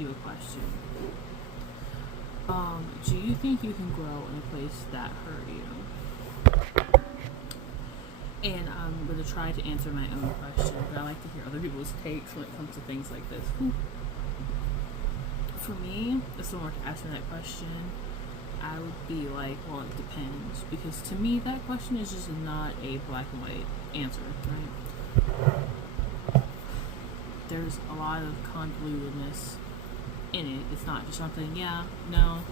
you a question. Do you think you can grow in a place that hurt you? And I'm going to try to answer my own question, but I like to hear other people's takes when it comes to things like this. For me, if someone were to ask me that question, I would be like, well, it depends. Because to me, that question is just not a black and white answer, right? There's a lot of convolutedness in it. It's not just something, yeah, no,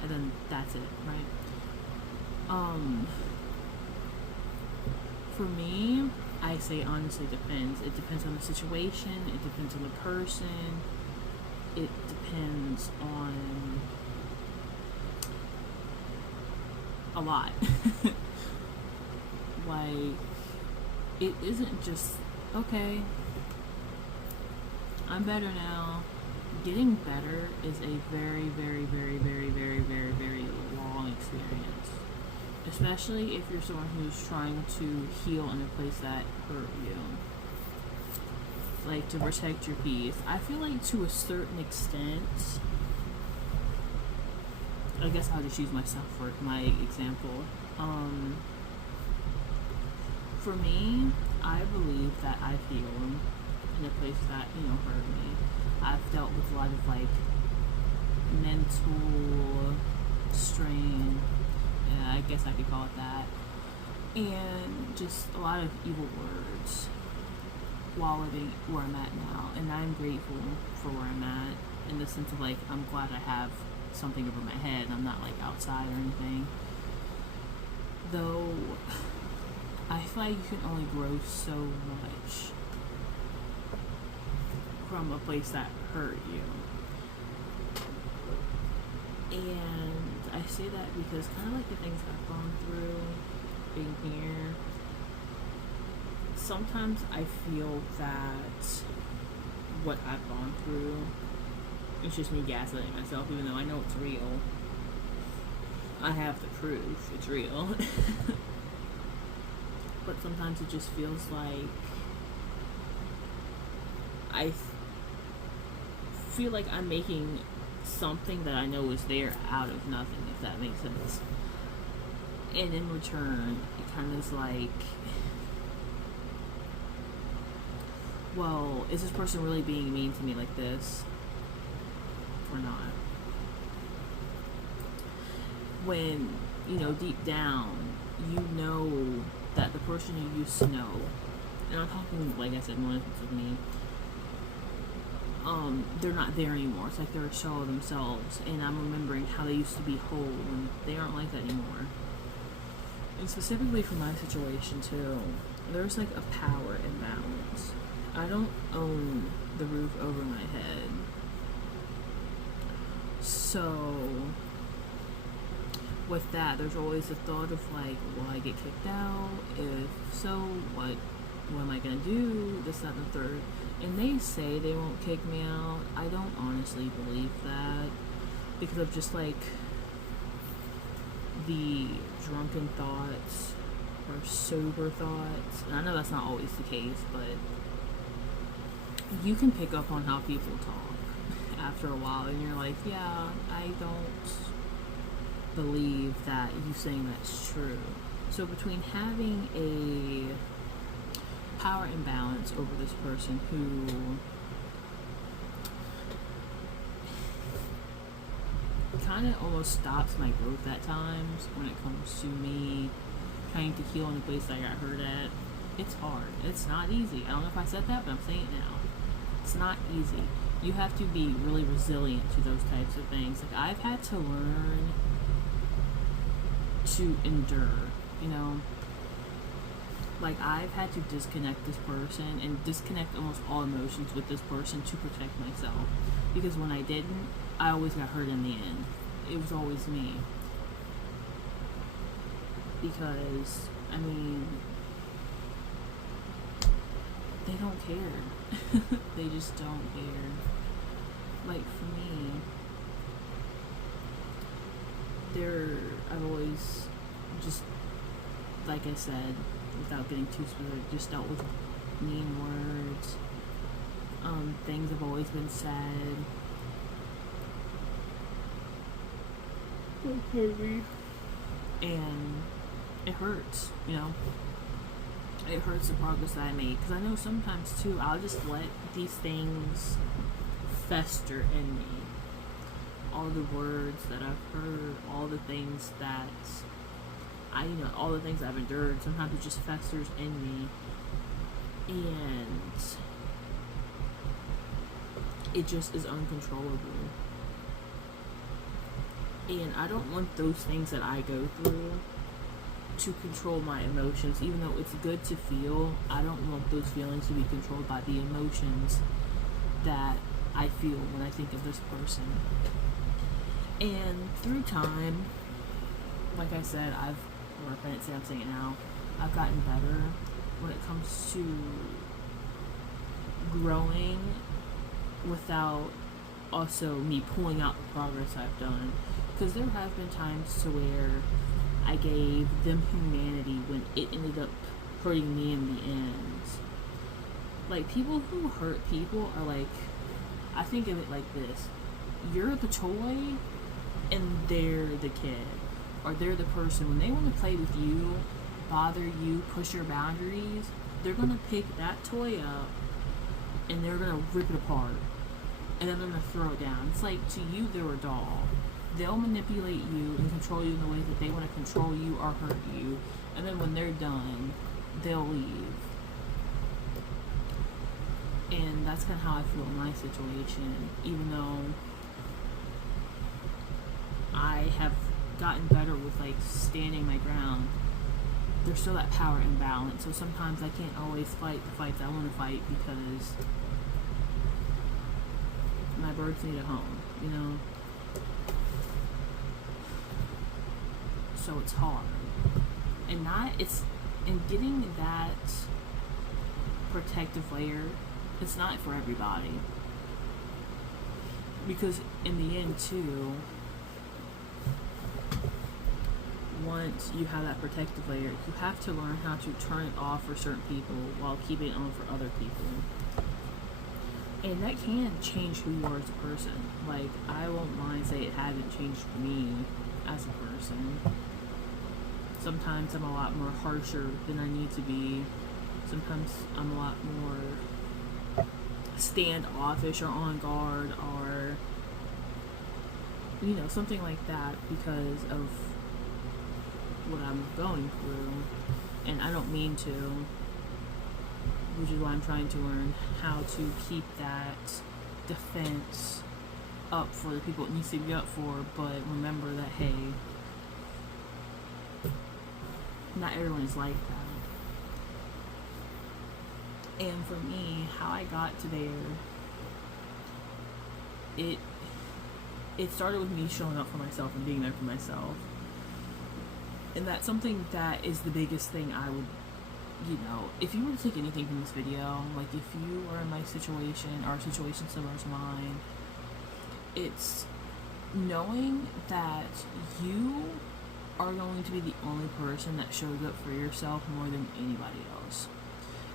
and then that's it, right? For me, I say honestly depends. It depends on the situation, it depends on the person, it depends on a lot. Like, it isn't just, okay, I'm better now. Getting better is a very, very, very, very, very, very, very long experience. Especially if you're someone who's trying to heal in a place that hurt you. Like, to protect your peace. I feel like to a certain extent, I guess I'll just use myself for my example. For me, I believe that I've healed in a place that, hurt me. I've dealt with a lot of, like, mental strain. Yeah, I guess I could call it that. And just a lot of evil words while living where I'm at now. And I'm grateful for where I'm at in the sense of, like, I'm glad I have something over my head and I'm not, like, outside or anything. Though, I feel like you can only grow so much from a place that hurt you. And I say that because kind of like the things I've gone through being here, sometimes I feel that what I've gone through, it's just me gaslighting myself, even though I know it's real. I have the proof, it's real. But sometimes it just feels like I feel like I'm making something that I know is there out of nothing, if that makes sense. And in return, it kind of is like, well, is this person really being mean to me like this or not? When, deep down, you know that the person you used to know, and I'm talking, like I said, more instance of me, they're not there anymore. It's like they're a shell of themselves, and I'm remembering how they used to be whole, and they aren't like that anymore. And specifically for my situation too, there's like a power imbalance. I don't own the roof over my head, so with that, there's always the thought of like, will I get kicked out? If so, what am I gonna do? This, that, and the third. And they say they won't kick me out. I don't honestly believe that, because of just like the drunken thoughts or sober thoughts. And I know that's not always the case, but you can pick up on how people talk after a while, and you're like, yeah, I don't believe that you saying that's true. So between having a power imbalance over this person who kind of almost stops my growth at times when it comes to me trying to heal in a place that I got hurt at, it's hard. It's not easy. I don't know if I said that, but I'm saying it now. It's not easy. You have to be really resilient to those types of things. Like, I've had to learn to endure, like, I've had to disconnect this person and disconnect almost all emotions with this person to protect myself, because when I didn't, I always got hurt in the end. It was always me, because they don't care. They just don't care. Like, for me, I've always just, like I said, without getting too specific, just dealt with mean words. Things have always been said And it hurts, you know. It hurts the progress that I made, because I know sometimes too I'll just let these things fester in me. All the words that I've heard, all the things that all the things I've endured, sometimes it just festers in me, and it just is uncontrollable. And I don't want those things that I go through to control my emotions. Even though it's good to feel, I don't want those feelings to be controlled by the emotions that I feel when I think of this person. And through time, like I said, I'm saying it now, I've gotten better when it comes to growing without also me pulling out the progress I've done. Because there have been times to where I gave them humanity when it ended up hurting me in the end. Like, people who hurt people are like, I think of it like this: you're the toy and they're the kid, or they're the person. When they want to play with you, bother you, push your boundaries, they're going to pick that toy up and they're going to rip it apart, and then they're going to throw it down. It's like, to you, they're a doll. They'll manipulate you and control you in the ways that they want to control you or hurt you, and then when they're done, they'll leave. And that's kind of how I feel in my situation. Even though I have gotten better with, like, standing my ground, there's still that power imbalance. So sometimes I can't always fight the fights I want to fight because my birds need a home, you know? So it's hard. And getting that protective layer, it's not for everybody. Because in the end too, once you have that protective layer, you have to learn how to turn it off for certain people while keeping it on for other people. And that can change who you are as a person. Like, I won't mind say it hasn't changed me as a person. Sometimes I'm a lot more harsher than I need to be. Sometimes I'm a lot more standoffish or on guard, or, you know, something like that, because of what I'm going through. And I don't mean to, which is why I'm trying to learn how to keep that defense up for the people it needs to be up for, but remember that, hey, not everyone is like that. And for me, how I got to there, it started with me showing up for myself and being there for myself. And that's something that is the biggest thing I would, you know, if you were to take anything from this video, like if you were in my situation or a situation similar to mine, it's knowing that you are going to be the only person that shows up for yourself more than anybody else.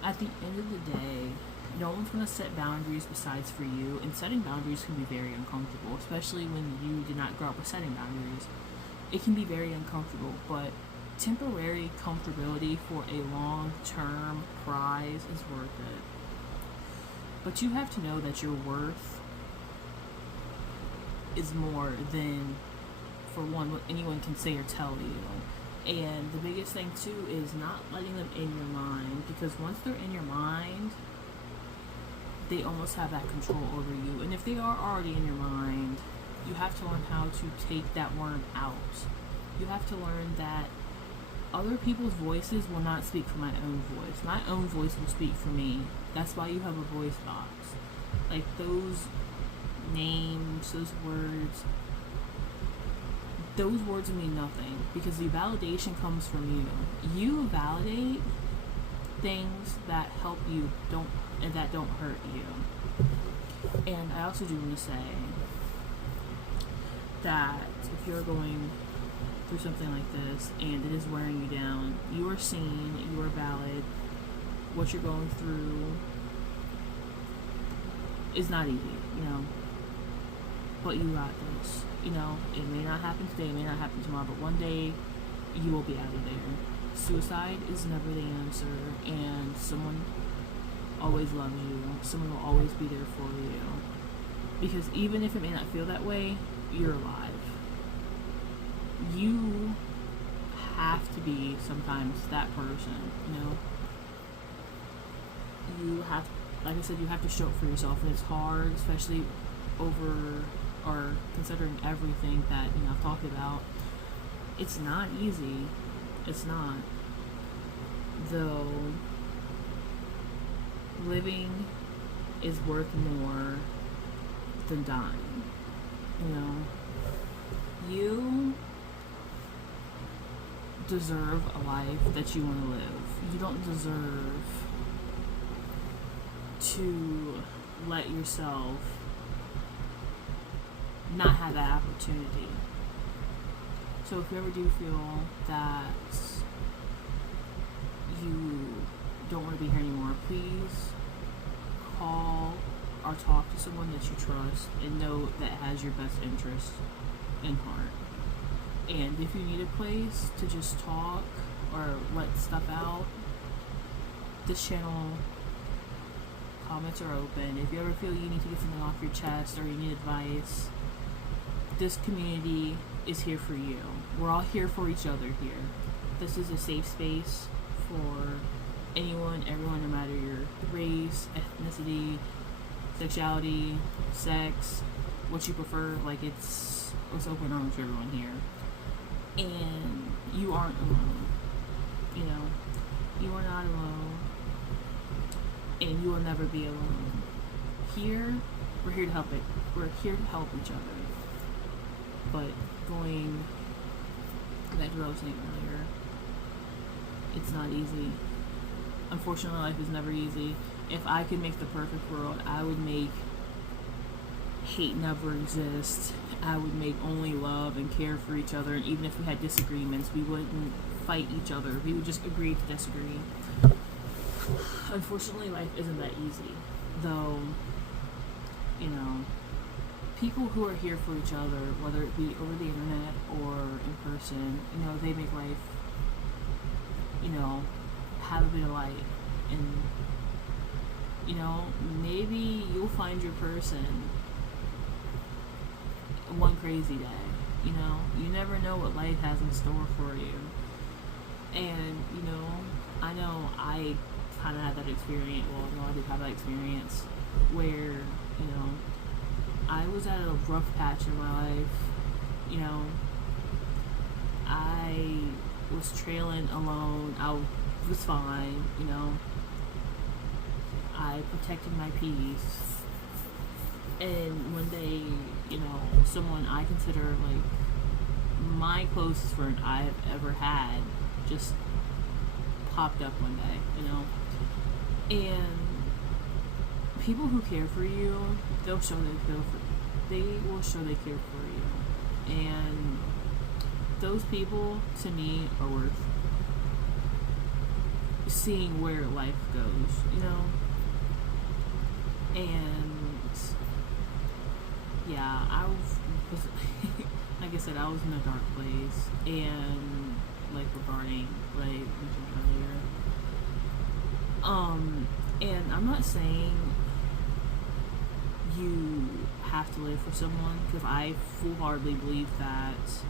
At the end of the day, no one's going to set boundaries besides for you, and setting boundaries can be very uncomfortable, especially when you did not grow up with setting boundaries. It can be very uncomfortable, but temporary comfortability for a long-term prize is worth it. But you have to know that your worth is more than, for one, what anyone can say or tell you. And the biggest thing too is not letting them in your mind, because once they're in your mind, they almost have that control over you. And if they are already in your mind, you have to learn how to take that worm out. You have to learn that other people's voices will not speak for my own voice. My own voice will speak for me. That's why you have a voice box. Like, those names, those words mean nothing, because the validation comes from you. You validate things that help you and that don't hurt you. And I also do want to say that if you're going through something like this and it is wearing you down, you are seen, you are valid. What you're going through is not easy, you know. but you got this. You know, it may not happen today, it may not happen tomorrow, but one day you will be out of there. Suicide is never the answer, and someone always loves you. Someone will always be there for you. Because even if it may not feel that way, you're alive. You have to be sometimes that person, you know? You have, like I said, you have to show up for yourself, and it's hard, especially over or considering everything that, you know, I've talked about. It's not easy. It's not. Though living is worth more than dying. You know, you deserve a life that you want to live. You don't deserve to let yourself not have that opportunity. So if you ever do feel that you don't want to be here anymore, please call or talk to someone that you trust and know that has your best interest in heart. And if you need a place to just talk or let stuff out, this channel, comments are open. If you ever feel you need to get something off your chest or you need advice, this community is here for you. We're all here for each other here. This is a safe space for anyone, everyone, no matter your race, ethnicity, sexuality, sex, what you prefer. Like, it's open arms for everyone here. And you aren't alone. You know, you are not alone. And you will never be alone. Here, we're here to help it. We're here to help each other. But going back to what I was saying earlier, it's not easy. Unfortunately, life is never easy. If I could make the perfect world, I would make hate never exist. I would make only love and care for each other. And even if we had disagreements, we wouldn't fight each other. We would just agree to disagree. Unfortunately, life isn't that easy. Though, you know, people who are here for each other, whether it be over the internet or in person, you know, they make life, you know, have a bit of light. And, you know, maybe you'll find your person one crazy day. You know, you never know what life has in store for you. And, you know I kind of had that experience. Well, no, I did have that experience where, you know, I was at a rough patch in my life. You know, I was trailing alone. I was fine, you know. I protected my peace. And one day, you know, someone I consider like my closest friend I've ever had just popped up one day, you know. And people who care for you, they will show they care for you. And those people, to me, are worth seeing where life goes, you know. And yeah, I was like I said, I was in a dark place. And like regarding, like mentioned earlier, and I'm not saying you have to live for someone, because I full-heartedly believe that,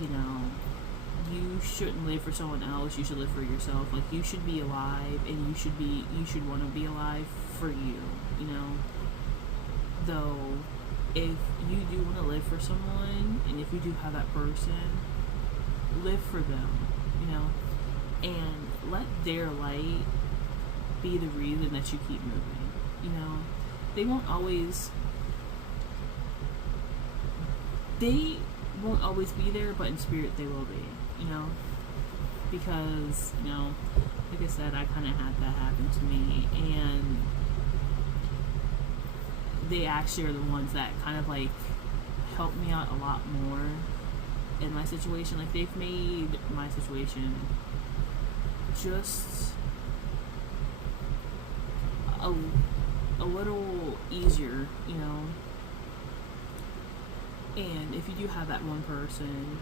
you know, you shouldn't live for someone else. You should live for yourself. Like, you should be alive, and you should want to be alive for you, you know. Though, if you do want to live for someone, and if you do have that person, live for them, you know, and let their light be the reason that you keep moving, you know. They won't always be there, but in spirit they will be, you know, because, you know, like I said, I kind of had that happen to me, and they actually are the ones that kind of like helped me out a lot more in my situation. Like, they've made my situation just a little easier, you know. And if you do have that one person,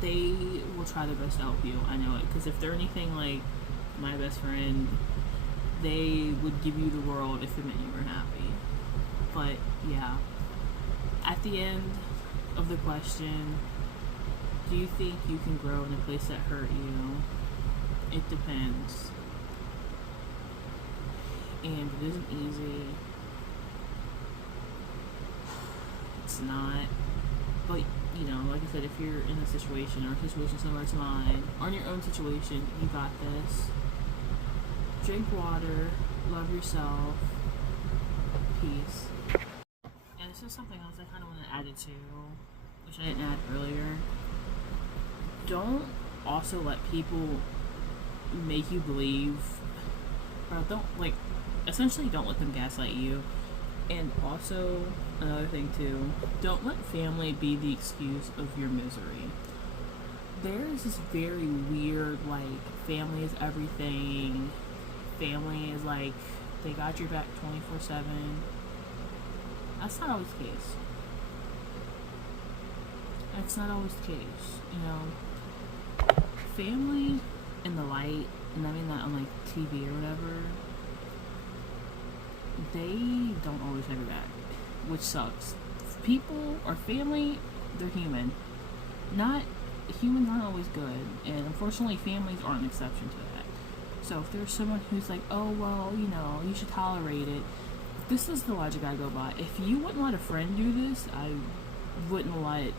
they will try their best to help you. I know it, because if they're anything like my best friend, they would give you the world if it meant you were happy. But yeah, at the end of the question, do you think you can grow in a place that hurt you? It depends. And it isn't easy. It's not. But, you know, like I said, if you're in a situation or a situation similar to mine, or in your own situation, you got this. Drink water, love yourself, peace. And this is something else I kind of want to add it to, which I didn't add earlier. Don't also let people make you believe, or essentially don't let them gaslight you. And also, another thing too, don't let family be the excuse of your misery. There is this very weird, family is everything. Family is they got your back 24/7. That's not always the case. That's not always the case, you know. Family in the light, and I mean that on TV or whatever, they don't always have your back, which sucks. People or family, they're human. Humans aren't always good, and unfortunately families are an exception to that. So if there's someone who's oh well, you know, you should tolerate it, this is the logic I go by. If you wouldn't let a friend do this, I wouldn't let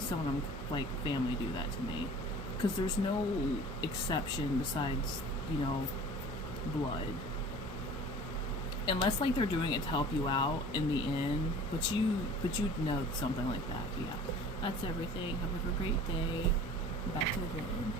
someone family do that to me, because there's no exception besides, you know, blood. Unless they're doing it to help you out in the end, but you'd know something like that. Yeah, that's everything. Have a great day. Back to the game.